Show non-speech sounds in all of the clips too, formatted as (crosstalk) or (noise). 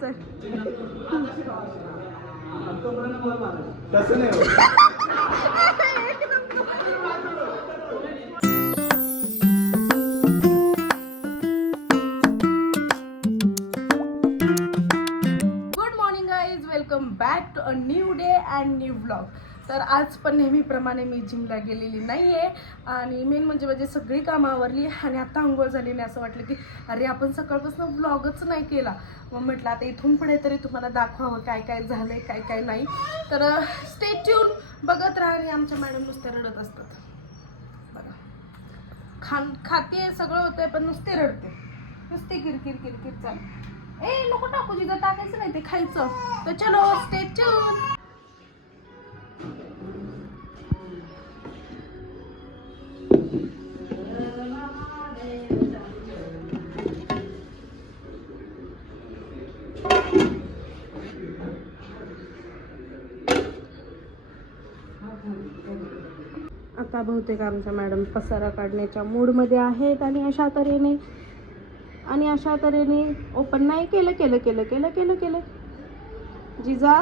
करायचंय तसं नाही होत. Good morning guys welcome back to a new day and new blog तर आज पण नेहमीप्रमाणे मी जिमला गेलेली नाही आहे आणि मेन म्हणजे माझी सगळी कामं आवरली आणि आता आंघोळ झाली. नाही असं वाटलं की अरे आपण सकाळपासून ब्लॉगच नाही केला. मग म्हटलं आता इथून पुढे तरी तुम्हाला दाखवावं काय काय झालंय काय काय नाही. तर स्टेट्यून बघत राहा आणि आमच्या मॅडम नुसते रडत असतात. बघा. खान खाते सगळं होतंय पण नुसते रडते. नुसते किरकिर किरकिर चाल. ए नको टाकू जिथं टाकायचं नाही ते खायचं. तर चलो स्टेट्यून आता बहुतेक आमच्या मॅडम पसारा काढण्याच्या मूडमध्ये आहेत आणि अशा तऱ्हेने आणि अशा तऱ्हेने ओपन नाही केलं केलं केलं केलं केलं केलं. जिजा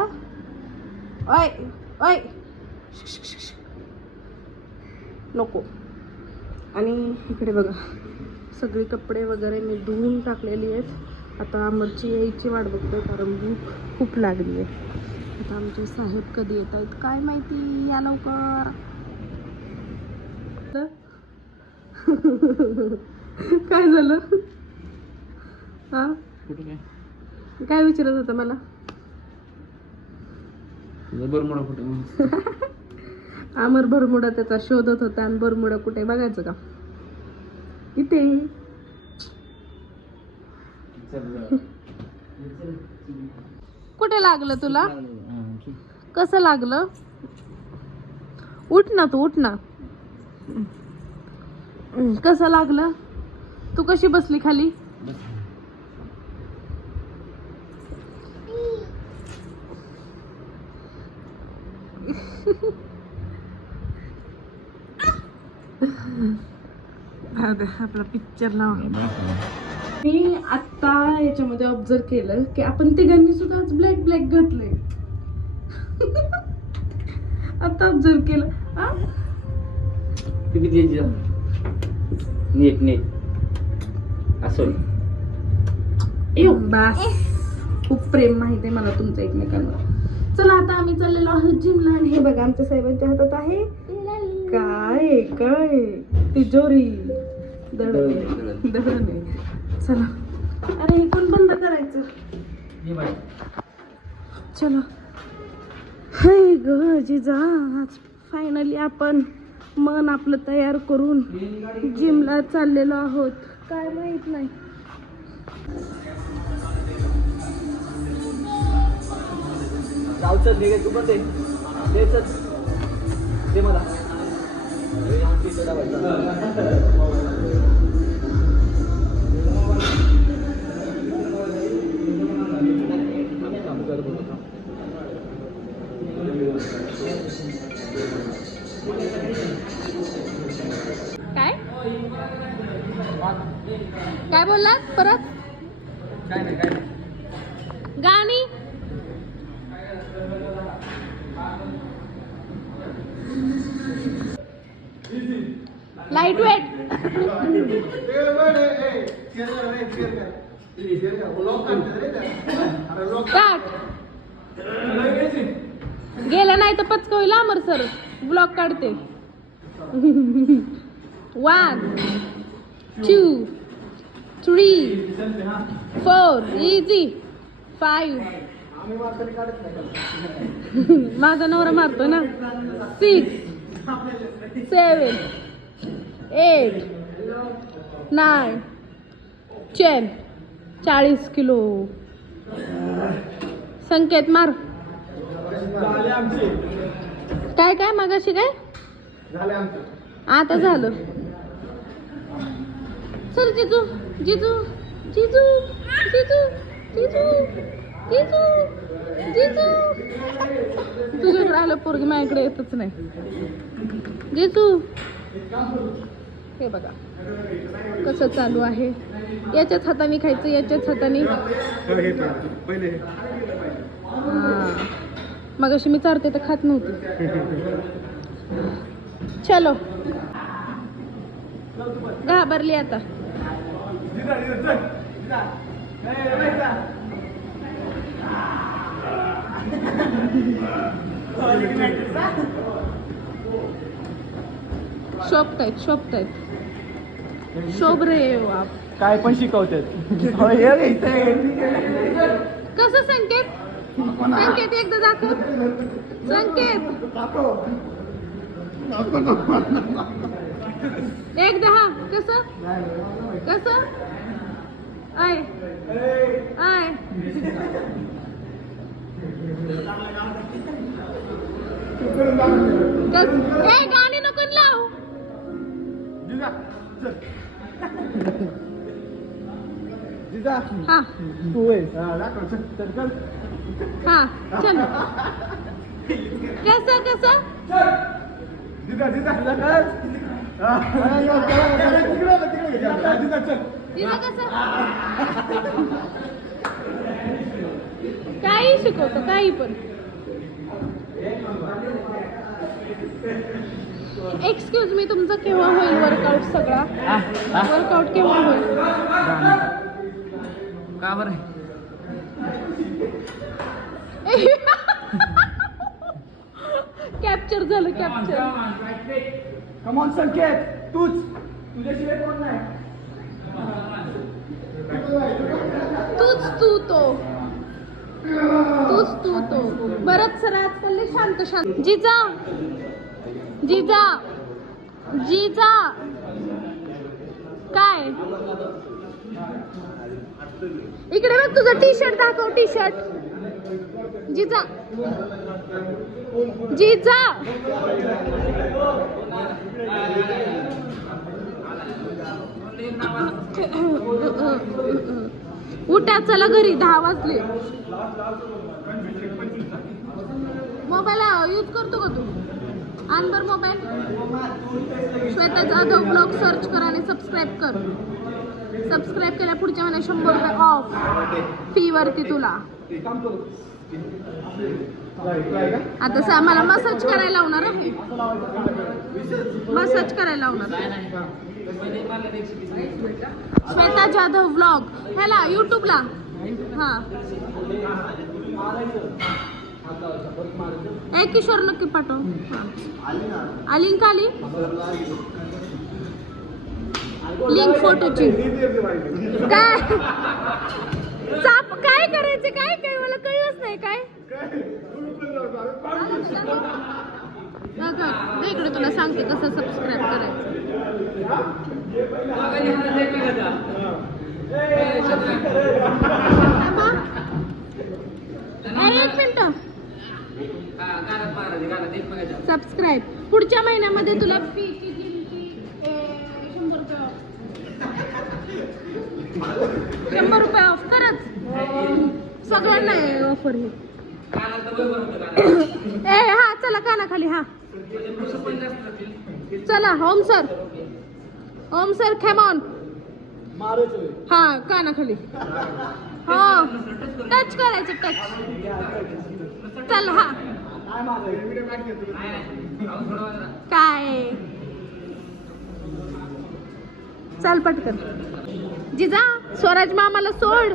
ओय. श. नको. आणि इकडे बघा सगळे कपडे वगैरे मी धुवून टाकलेली आहेत. आता आमची यायची वाट बघतोय कारण भूक खूप लागली आहे. आता आमचे साहेब कधी येत आहेत काय माहिती या लवकर. (laughs) काय झालं? हा? काय विचारत होता मला? बरमुडा कुठे? (laughs) अमर भरमुडा त्याचा शोधत होता आणि भरमुडा कुठे बघायचं का? इथे. कुठे लागलं तुला? कसं लागलं? उठ ना तू उठ ना. कसं लागलं? तू कशी बसली खाली? आपला पिक्चर लावा. मी आता याच्यामध्ये ऑब्झर्व केलं की आपण तिघांनी सुद्धा आज ब्लॅक ब्लॅक घातले आता ऑब्झर्व केलं. हा? नीट नीट. असं बस. खूप प्रेम माहिती आहे मला तुमचं एकमेकांवर. चला आता आम्ही चाललेलो आहोत जिमला आणि हे बघा आमच्या साहेबांच्या हातात आहे. काय काय? तिजोरी. दळण चला. अरे हे पण बंद करायचं. चलो. हाय ग जिजा. आज फायनली आपण मन आपलं तयार करून जिमला चाललेलो आहोत. काय माहीत नाही. जाऊचं निघे तू पण दे देच दे मला. काय? काय बोललात? परत? काय नाही काय नाही गाणी लाइट वेट काट गेला नाही तर पचकवी लांबर सर. ब्लॉक काढते. One two three four easy five माझा नवरा मारतो ना. सिक्स सेवन एट नाईन चैन. चाळीस किलो. संकेत मार. काय काय मागाशी काय? आता झालं. चल जिजू जिजू जिजू जिजू जिजू जिजू जिजू. तुझ्याकडे आलं पोरगी माझ्याकडे येतच नाही. जिजू. हे बघा. कसं चालू आहे? याच्याच हाताने खायचं याच्याच हाताने? पहिले मग अशी मी चारते तर खात नव्हती. चलो. घाबरली आता. शोभतायत शोभतायत. शोभ रे आप काय पण शिकवतात. कसं संकेत? संकेत एकदा दाखव. संकेत. एकदा हा. कसं? कसं? आय. आय. कस ए गाणी हा तू आहे हा, दाखव, चल, चल, चल. हा चल कसं कसं जिजा, जिजा, जिजा, कर. तिकडे, तिकडे, जिजा, चल. तिला कसं काही शिकवतो काही पण एक्सक्यूज मी तुमचं केव्हा होईल वर्कआउट सगळा? वर्कआउट केव्हा होईल? का बरं? कॅप्चर झालं कॅप्चर कमॉन संकेत तूच तुझ्याशिवाय कोण नाही. तूच तू तो तूच तू तो बरंच सर आजकाल शांत शांत. जिजा. जिजा जिजा. काय? इकडे बघ तुझं टी शर्ट दाखव टी शर्ट जिजा. जिजा. उठा चला घरी दहा वाजले. मोबाईल यूज करतो का तू? आण mobile. Shweta Jadhav blog search कर आणि सबस्क्राईब कर. सबस्क्राईब केल्या पुढच्या महिन्यात शंभर रुपये ऑफ फीवरती तुला. आता सा मला मसाज करायला लावणार मसाज करायला लावणार. श्वेता जाधव व्लॉग ह्याला युट्यूबला हा. ए किशोर नक्की पाठव. आली का आली? लिंक फोटोची काय? चाप काय करायचं काय काय? मला कळलंच नाही काय? हा इकडे तुला सांगते कसं सबस्क्राईब करायचं. एक मिनिट. सबस्क्राईब पुढच्या महिन्यामध्ये तुला शंभर रुपये शंभर रुपये ऑफ खरंच? सगळ्यांना ऑफर हे. ए हा चला कानाखाली हा. चला ओम सर. ओम सर खेमॉन हा कानाखाली. हा. टच करायचं टच चल हा. काय? चल पटकन. जिजा स्वराज मामाला सोड.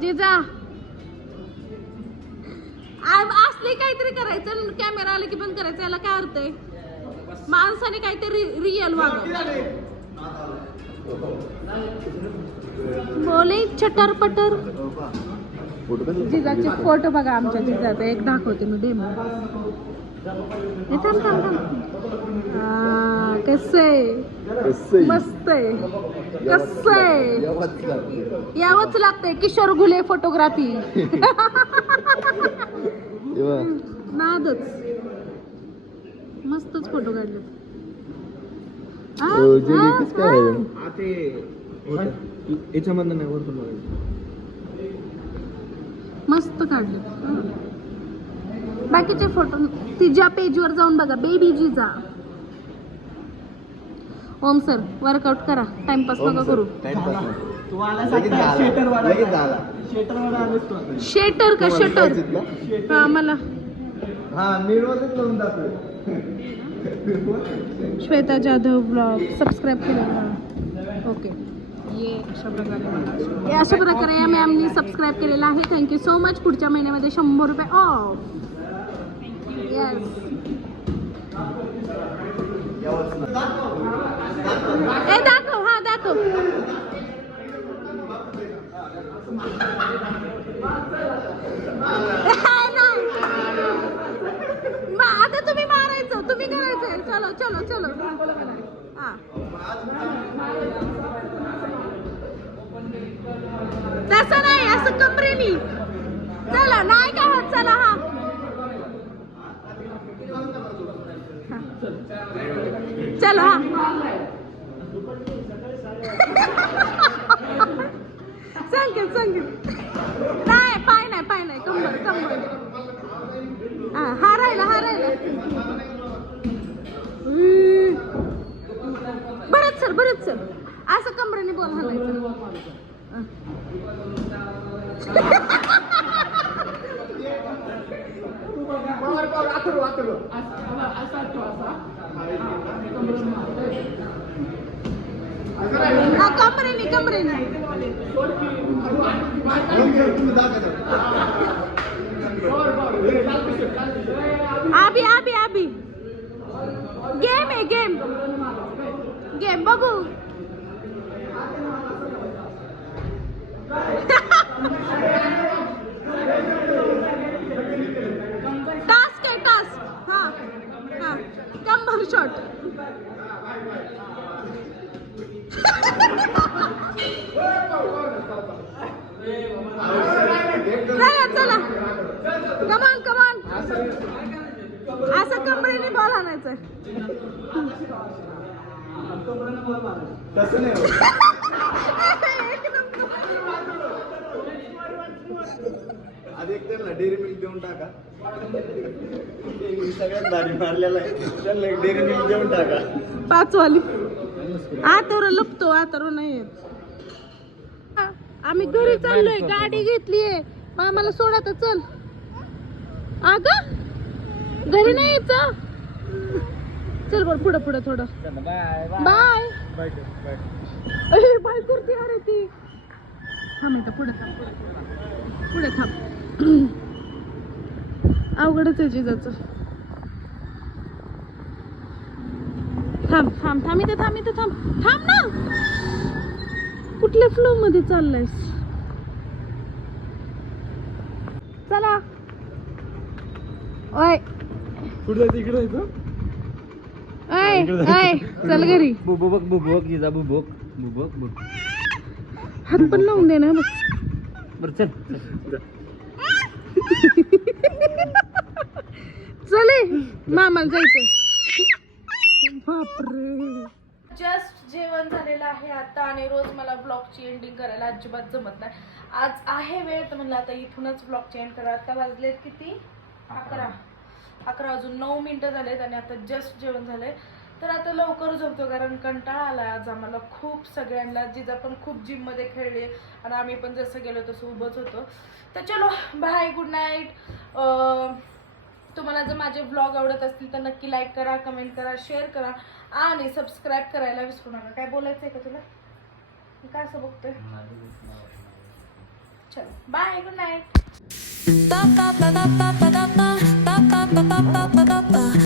जिजा. असले काहीतरी करायचं कॅमेरा आले की बंद करायचं याला काय अर्थ आहे? माणसाने काहीतरी रिअल वाग बोले छटर पटर. जिजाचे फोटो बघा आमच्या जिजाचा. एक दाखवते मी डेमो. हे थांब थांब थांब. हा, कसं आहे? मस्त आहे. कसं आहे? यावंच लागतंय. किशोर घुले फोटोग्राफी. (laughs) नादच. मस्तच फोटो काढले. याच्यामधनं नाही वरतून बघायचं. मस्त काढले. बाकीचे फोटो तिच्या पेजवर जाऊन बघा. बेबी जीजा ओम सर वर्कआउट करा. टाइमपास नका करू. शेटर का शटर? मला. श्वेता जाधव ब्लॉग सबस्क्राईब केला ओके ये अशा प्रकारे मला हे अशा प्रकारे या मॅमनी सबस्क्राईब केलेलं आहे. थँक्यू सो मच पुढच्या महिन्यामध्ये शंभर रुपये ऑफ येस ए दाखव हा दाखव. आता तुम्ही मारायचं. तुम्ही करायचं. चलो चलो चलो. हा. तसं नाही असं कमरेनी. चला नाही का होत चला हा. चला हा. सांगेल सांगेल नाही पाय नाही पाय नाही कंबर कंबर. हा हा राहिला हा राहिला. बरंच सर बरंच सर. असं कमरेने बोल हलायचं आबी आबी आबी। गेम आहे गेम गेम बघू टास्क टास्क हा हा। शॉट चला. चला कमान कमान असं कमरेने बॉल आणायचं तसं. (laughs) आधी एक त्यांना डेअरी मिल्क देऊन टाका. सगळ्यात मारलेला आहे. त्यांना एक डेअरी मिल्क देऊन टाका. पाच वाली आतवर लपतो आतवर नाही येत. आम्ही घरी चाललोय गाडी घेतलीये. मामाला सोडा तर चल. अग घरी नाही यायचं चल बर पुढं पुढं थोडं. बाय अरे बाय करते अरे ती. थांब थांब पुढे थांब. पुढे थांब. अवघडच आहे जिजाचं. थांब थांब थांब इथं थांब इथं थांब. थांब ना. कुठल्या फ्लो मध्ये चाललायस? चला. ओय. कुठं जायचं इकडे ओय चल घरी. बुबक बुबक जिजा बुबक बुबक बुबक हात पण लावून दे ना बघ. बरं चल. चले मामाला जायचं बापरे. जस्ट जेवण झालेलं आहे आता आणि रोज मला ब्लॉगची एंडिंग करायला अजिबात जमत नाही. आज आहे वेळ तर म्हणलं आता इथूनच ब्लॉगची एंड करा. आता वाजलेत किती? अकरा. अकरा. अजून नऊ मिनटं झालेत आणि आता जस्ट जेवण झालंय. तर आता लवकर झोपतो कारण कंटाळा आला आज आम्हाला खूप सगळ्यांना. जिजा पण खूप जिममध्ये खेळले आणि आम्ही पण जसं गेलो तसं उभंच होतो. तर चलो बाय गुड नाईट तुम्हाला जर माझे ब्लॉग आवडत असतील तर नक्की लाईक करा कमेंट करा शेअर करा आणि सबस्क्राईब करायला विसरू नका काय बोलायचं आहे का तुला मी काय असं बघतोय चलो बाय गुड नाईट